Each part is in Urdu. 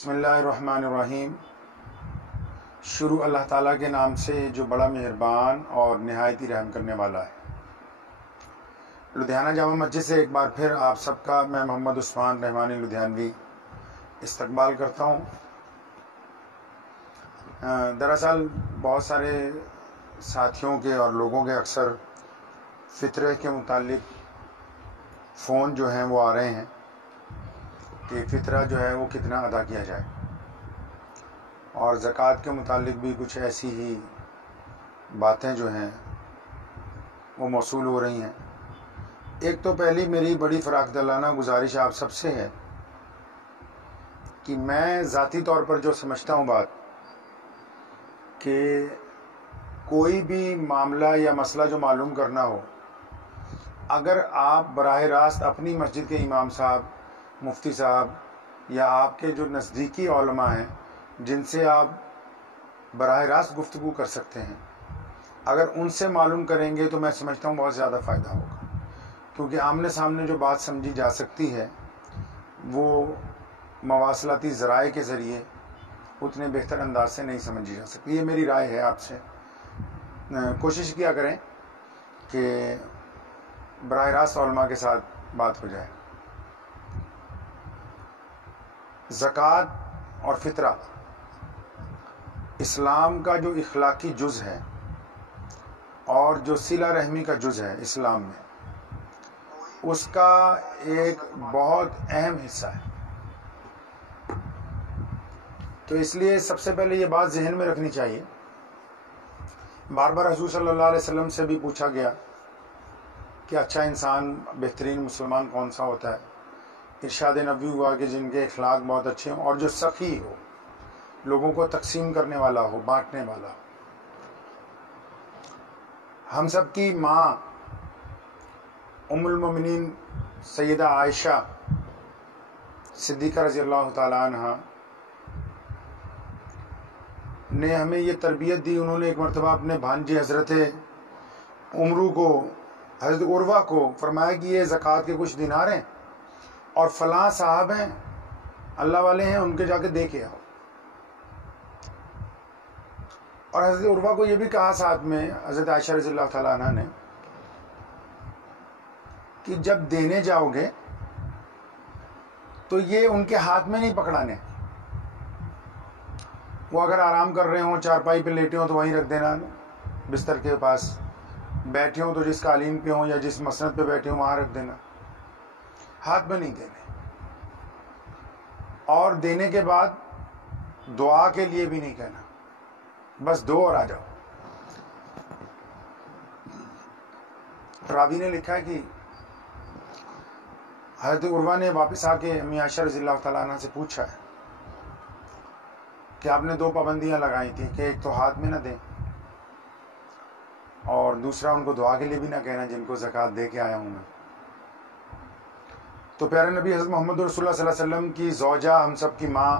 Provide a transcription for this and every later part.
بسم اللہ الرحمن الرحیم۔ شروع اللہ تعالیٰ کے نام سے جو بڑا مہربان اور نہایت ہی رحم کرنے والا ہے۔ لدھیانہ جامع مسجد سے ایک بار پھر آپ سب کا میں محمد عثمان رحمانی لدھیانوی استقبال کرتا ہوں۔ دراصل بہت سارے ساتھیوں کے اور لوگوں کے اکثر فطرے کے متعلق فون جو ہیں وہ آ رہے ہیں کہ فطرہ جو ہے وہ کتنا ادا کیا جائے، اور زکوٰۃ کے متعلق بھی کچھ ایسی ہی باتیں جو ہیں وہ موصول ہو رہی ہیں۔ ایک تو پہلی میری بڑی فراخ دلانہ گزارش آپ سب سے ہے کہ میں ذاتی طور پر جو سمجھتا ہوں بات کہ کوئی بھی معاملہ یا مسئلہ جو معلوم کرنا ہو، اگر آپ براہ راست اپنی مسجد کے امام صاحب، مفتی صاحب یا آپ کے جو نزدیکی علماء ہیں جن سے آپ براہ راست گفتگو کر سکتے ہیں، اگر ان سے معلوم کریں گے تو میں سمجھتا ہوں بہت زیادہ فائدہ ہوگا، کیونکہ آمنے سامنے جو بات سمجھی جا سکتی ہے وہ مواصلاتی ذرائع کے ذریعے اتنے بہتر انداز سے نہیں سمجھی جا سکتی۔ یہ میری رائے ہے آپ سے۔ کوشش کیا کریں کہ براہ راست علماء کے ساتھ بات ہو جائے۔ زکوٰۃ اور فطرہ اسلام کا جو اخلاقی جز ہے اور جو صلہ رحمی کا جز ہے اسلام میں، اس کا ایک بہت اہم حصہ ہے۔ تو اس لیے سب سے پہلے یہ بات ذہن میں رکھنی چاہیے۔ بار بار حضور صلی اللہ علیہ وسلم سے بھی پوچھا گیا کہ اچھا انسان، بہترین مسلمان کون سا ہوتا ہے؟ ارشاد نبوی ہوا کہ جن کے اخلاق بہت اچھے ہوں اور جو سخی ہو، لوگوں کو تقسیم کرنے والا ہو، بانٹنے والا ہو۔ ہم سب کی ماں ام المومنین سیدہ عائشہ صدیقہ رضی اللہ تعالیٰ عنہ نے ہمیں یہ تربیت دی۔ انہوں نے ایک مرتبہ اپنے بھانجے حضرت عمرو کو، حضرت عروہ کو فرمایا کہ یہ زکوٰۃ کے کچھ دینار ہیں اور فلاں صاحب ہیں، اللہ والے ہیں، ان کے جا کے دے کے آؤ۔ اور حضرت عروہ کو یہ بھی کہا ساتھ میں حضرت عائشہ رضی اللہ تعالیٰ عنہ نے کہ جب دینے جاؤ گے تو یہ ان کے ہاتھ میں نہیں پکڑانے، وہ اگر آرام کر رہے ہوں، چارپائی پہ لیٹے ہوں تو وہیں رکھ دینا، بستر کے پاس بیٹھے ہوں تو جس قالین پہ ہوں یا جس مسند پہ بیٹھے ہوں وہاں رکھ دینا، ہاتھ میں نہیں دینے۔ اور دینے کے بعد دعا کے لیے بھی نہیں کہنا، بس دو اور آ جاؤ۔ راوی نے لکھا ہے کہ حضرت عروہ نے واپس آ کے امی عائشہ رضی اللہ تعالیٰ عنہ سے پوچھا ہے کہ آپ نے دو پابندیاں لگائی تھیں کہ ایک تو ہاتھ میں نہ دیں اور دوسرا ان کو دعا کے لیے بھی نہ کہنا جن کو زکوٰۃ دے کے آیا ہوں میں۔ تو پیارے نبی حضرت محمد رسول اللہ صلی اللہ علیہ وسلم کی زوجہ، ہم سب کی ماں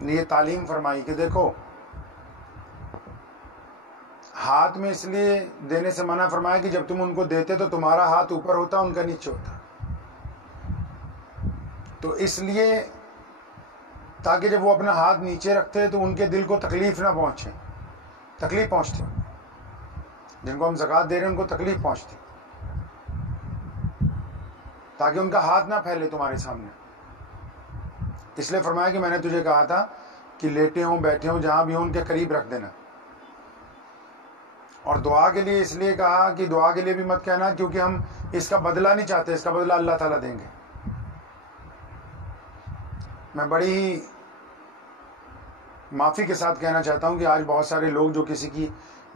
نے یہ تعلیم فرمائی کہ دیکھو، ہاتھ میں اس لیے دینے سے منع فرمایا کہ جب تم ان کو دیتے تو تمہارا ہاتھ اوپر ہوتا، ان کا نیچے ہوتا، تو اس لیے تاکہ جب وہ اپنا ہاتھ نیچے رکھتے تو ان کے دل کو تکلیف نہ پہنچے، تکلیف پہنچتی، جن کو ہم زکوٰۃ دے رہے ہیں ان کو تکلیف پہنچتی، تاکہ ان کا ہاتھ نہ پھیلے تمہارے سامنے۔ اس لیے فرمایا کہ میں نے تجھے کہا تھا کہ لیٹے ہوں، بیٹھے ہوں، جہاں بھی ہوں ان کے قریب رکھ دینا۔ اور دعا کے لیے اس لیے کہا کہ دعا کے لیے بھی مت کہنا، کیونکہ ہم اس کا بدلہ نہیں چاہتے، اس کا بدلہ اللہ تعالیٰ دیں گے۔ میں بڑی ہی معافی کے ساتھ کہنا چاہتا ہوں کہ آج بہت سارے لوگ جو کسی کی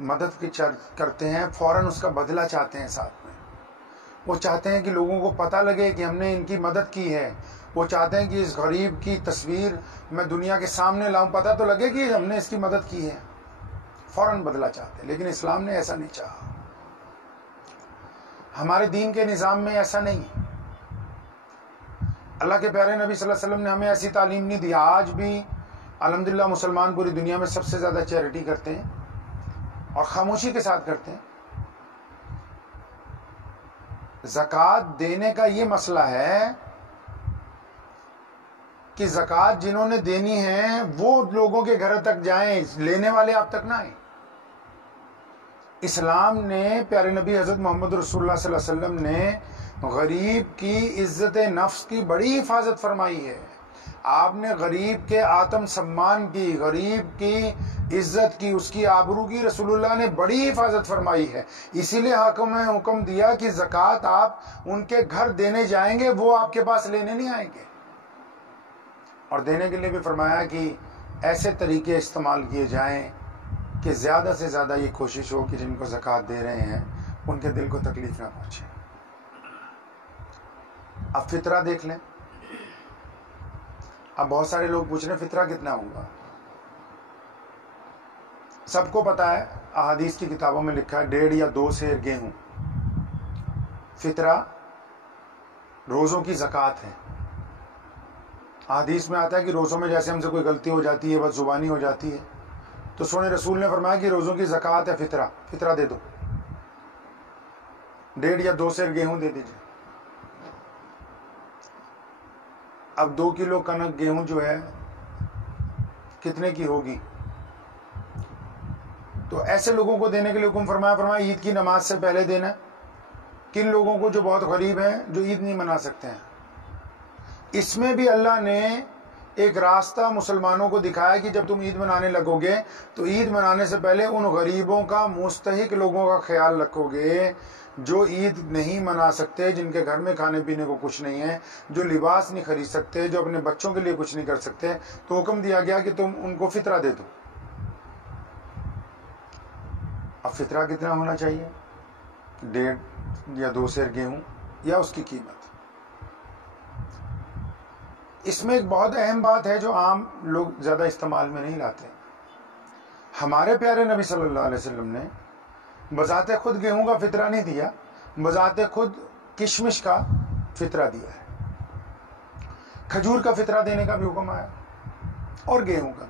مدد کرتے ہیں فوراً اس کا بدلہ چاہتے ہیں، ساتھ میں وہ چاہتے ہیں کہ لوگوں کو پتہ لگے کہ ہم نے ان کی مدد کی ہے، وہ چاہتے ہیں کہ اس غریب کی تصویر میں دنیا کے سامنے لاؤں، پتہ تو لگے کہ ہم نے اس کی مدد کی ہے، فوراً بدلہ چاہتے ہیں۔ لیکن اسلام نے ایسا نہیں چاہا، ہمارے دین کے نظام میں ایسا نہیں۔ اللہ کے پیارے نبی صلی اللہ علیہ وسلم نے ہمیں ایسی تعلیم نہیں دی۔ آج بھی الحمدللہ مسلمان پوری دنیا میں سب سے زیادہ چیریٹی کرتے ہیں اور خاموشی کے ساتھ کرتے ہیں۔ زکوٰۃ دینے کا یہ مسئلہ ہے کہ زکوٰۃ جنہوں نے دینی ہے وہ لوگوں کے گھر تک جائیں، لینے والے آپ تک نہ آئیں۔ اسلام نے، پیارے نبی حضرت محمد رسول اللہ صلی اللہ علیہ وسلم نے غریب کی عزت نفس کی بڑی حفاظت فرمائی ہے۔ آپ نے غریب کے آتم سمان کی، غریب کی عزت کی، اس کی آبرو کی رسول اللہ نے بڑی حفاظت فرمائی ہے۔ اسی لیے حاکم نے حکم دیا کہ زکوٰۃ آپ ان کے گھر دینے جائیں گے، وہ آپ کے پاس لینے نہیں آئیں گے۔ اور دینے کے لیے بھی فرمایا کہ ایسے طریقے استعمال کیے جائیں کہ زیادہ سے زیادہ یہ کوشش ہو کہ جن کو زکوٰۃ دے رہے ہیں ان کے دل کو تکلیف نہ پہنچے۔ اب فطرہ دیکھ لیں۔ اب بہت سارے لوگ پوچھ رہے ہیں فطرہ کتنا ہوگا؟ سب کو پتا ہے، احادیث کی کتابوں میں لکھا ہے 1.5 یا 2 سیر گیہوں فطرہ روزوں کی زکوٰۃ ہے۔ احادیث میں آتا ہے کہ روزوں میں جیسے ہم سے کوئی غلطی ہو جاتی ہے، بس زبانی ہو جاتی ہے، تو سونے رسول نے فرمایا کہ روزوں کی زکوٰۃ ہے فطرہ دے دو، 1.5 یا 2 سیر گیہوں دے دیجیے۔ اب 2 کلو کنک گیہوں جو ہے کتنے کی ہوگی؟ تو ایسے لوگوں کو دینے کے لیے حکم فرمایا عید کی نماز سے پہلے دینا۔ کن لوگوں کو؟ جو بہت غریب ہیں، جو عید نہیں منا سکتے ہیں۔ اس میں بھی اللہ نے ایک راستہ مسلمانوں کو دکھایا کہ جب تم عید منانے لگو گے تو عید منانے سے پہلے ان غریبوں کا، مستحق لوگوں کا خیال رکھو گے جو عید نہیں منا سکتے، جن کے گھر میں کھانے پینے کو کچھ نہیں ہے، جو لباس نہیں خرید سکتے، جو اپنے بچوں کے لیے کچھ نہیں کر سکتے، تو حکم دیا گیا کہ تم ان کو فطرہ دے دو۔ اب فطرہ کتنا ہونا چاہیے؟ 1.5 یا 2 سیر گیہوں یا اس کی قیمت۔ اس میں ایک بہت اہم بات ہے جو عام لوگ زیادہ استعمال میں نہیں لاتے۔ ہمارے پیارے نبی صلی اللہ علیہ وسلم نے بذات خود گیہوں کا فطرہ نہیں دیا، بذات خود کشمش کا فطرہ دیا ہے۔ کھجور کا فطرہ دینے کا بھی حکم آیا اور گیہوں کا۔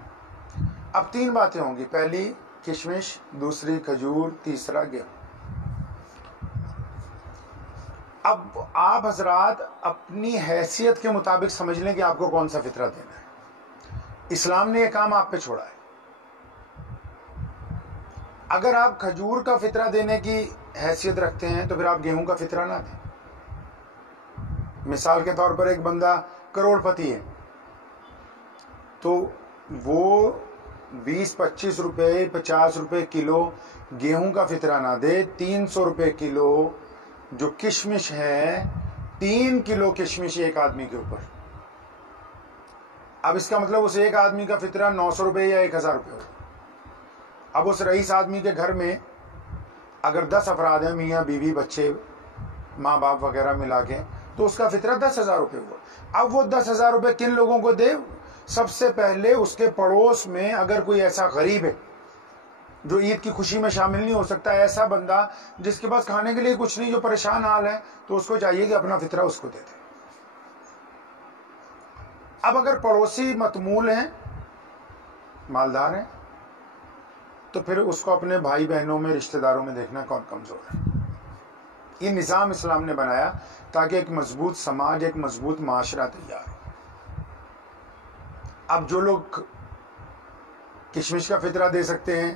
اب 3 باتیں ہوں گی، پہلی کشمش، دوسری کھجور، تیسرا گیہوں۔ اب آپ حضرات اپنی حیثیت کے مطابق سمجھ لیں کہ آپ کو کون سا فطرہ دینا ہے۔ اسلام نے یہ کام آپ پہ چھوڑا ہے۔ اگر آپ کھجور کا فطرہ دینے کی حیثیت رکھتے ہیں تو پھر آپ گیہوں کا فطرہ نہ دیں۔ مثال کے طور پر ایک بندہ کروڑ پتی ہے تو وہ 20-25 روپے 50 روپے کلو گیہوں کا فطرہ نہ دے، 300 روپے کلو جو کشمش ہے، 3 کلو کشمش ایک آدمی کے اوپر۔ اب اس کا مطلب اس ایک آدمی کا فطرہ 900 روپے یا 1000 روپے ہوگا۔ اب اس رئیس آدمی کے گھر میں اگر 10 افراد ہیں، میاں بیوی بچے ماں باپ وغیرہ ملا کے، تو اس کا فطرہ 10,000 روپے ہوا۔ اب وہ 10,000 روپے کن لوگوں کو دے؟ سب سے پہلے اس کے پڑوس میں اگر کوئی ایسا غریب ہے جو عید کی خوشی میں شامل نہیں ہو سکتا، ایسا بندہ جس کے پاس کھانے کے لیے کچھ نہیں، جو پریشان حال ہے، تو اس کو چاہیے کہ اپنا فطرہ اس کو دے دے۔ اب اگر پڑوسی متمول ہیں، مالدار ہیں، تو پھر اس کو اپنے بھائی بہنوں میں، رشتہ داروں میں دیکھنا کون کمزور ہے۔ یہ نظام اسلام نے بنایا تاکہ ایک مضبوط سماج، ایک مضبوط معاشرہ تیار ہو۔ اب جو لوگ کشمش کا فطرہ دے سکتے ہیں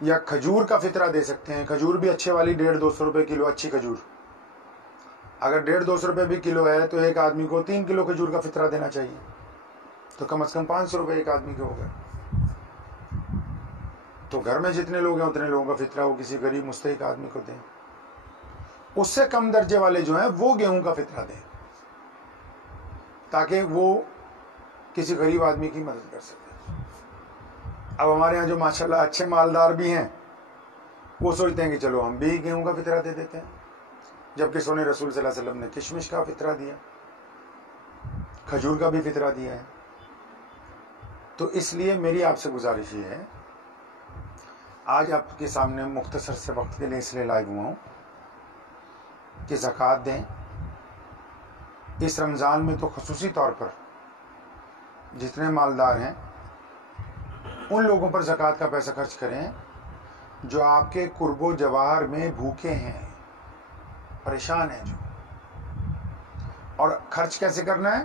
یا کھجور کا فطرہ دے سکتے ہیں، کھجور بھی اچھے والی 150-200 روپے کلو، اچھی کھجور اگر 150-200 روپے بھی کلو ہے تو ایک آدمی کو 3 کلو کھجور کا فطرہ دینا چاہیے، تو کم از کم 500 روپے ایک آدمی کے ہو گئے۔ تو گھر میں جتنے لوگ ہیں اتنے لوگوں کا فطرہ وہ کسی غریب مستحق آدمی کو دیں۔ اس سے کم درجے والے جو ہیں وہ گیہوں کا فطرہ دیں تاکہ وہ کسی غریب آدمی کی مدد کر سکے۔ اب ہمارے ہاں جو ماشاءاللہ اچھے مالدار بھی ہیں، وہ سوچتے ہیں کہ چلو ہم بھی گیہوں کا فطرہ دے دیتے ہیں، جبکہ سونے رسول صلی اللہ علیہ وسلم نے کشمش کا فطرہ دیا، کھجور کا بھی فطرہ دیا ہے۔ تو اس لیے میری آپ سے گزارش یہ ہے، آج آپ کے سامنے مختصر سے وقت کے لیے اس لیے لائیو ہوا ہوں کہ زکوٰۃ دیں۔ اس رمضان میں تو خصوصی طور پر جتنے مالدار ہیں ان لوگوں پر زکوٰۃ کا پیسہ خرچ کریں جو آپ کے قرب و جوار میں بھوکے ہیں، پریشان ہیں جو۔ اور خرچ کیسے کرنا ہے؟